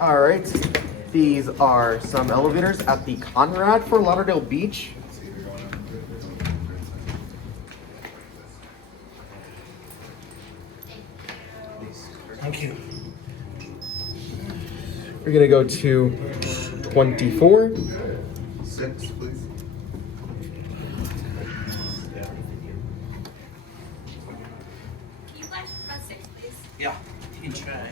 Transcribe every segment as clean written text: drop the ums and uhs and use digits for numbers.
All right, these are some elevators at the Conrad Fort Lauderdale Beach. Thank you. We're gonna go to 24. 6, please. Can you flash about 6, please? Yeah, you can try.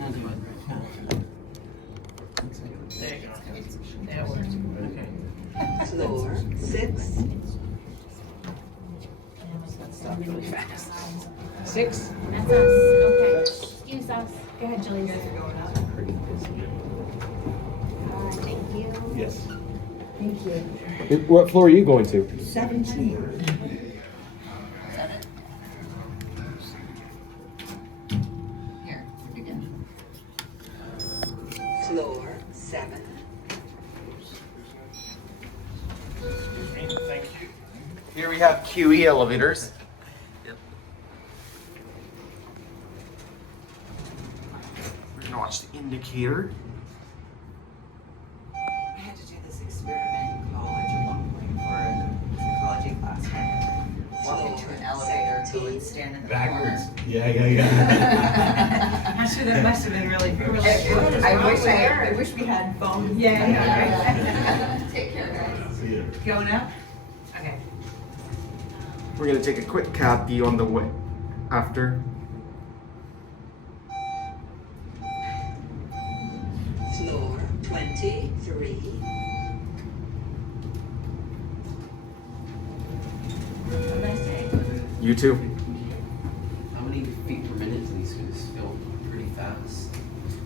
I'll do it right now. There you go. That works. Okay. Floor 6. Stop really fast. 6. That's us. Okay. Excuse us. Go ahead, Julie. Thank you. Yes. Thank you. What floor are you going to? 17. Here, you're good. Floor 7. Thank you. Here we have QE elevators. Yep. We're gonna watch the indicator. I had to do this experiment in college at one point for a psychology class. Walk into an elevator, go and stand in the Backwards. corner. Yeah. Must have been really I wish we had phones. Yeah. Take care, guys. See ya. Going up? Okay. We're gonna take a quick cab view on the way after. Floor 23. Have a nice day. You too. How many feet per minute do these guys fill? Pretty fast.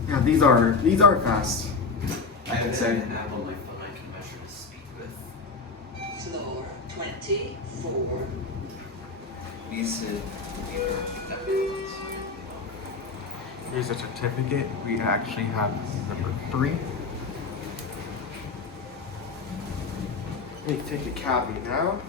Yeah, these are fast. I would say. say an app on my phone I can measure the speed with. Floor 24. These definitely. Here's a certificate. We actually have number 3. Let me take the cab view now.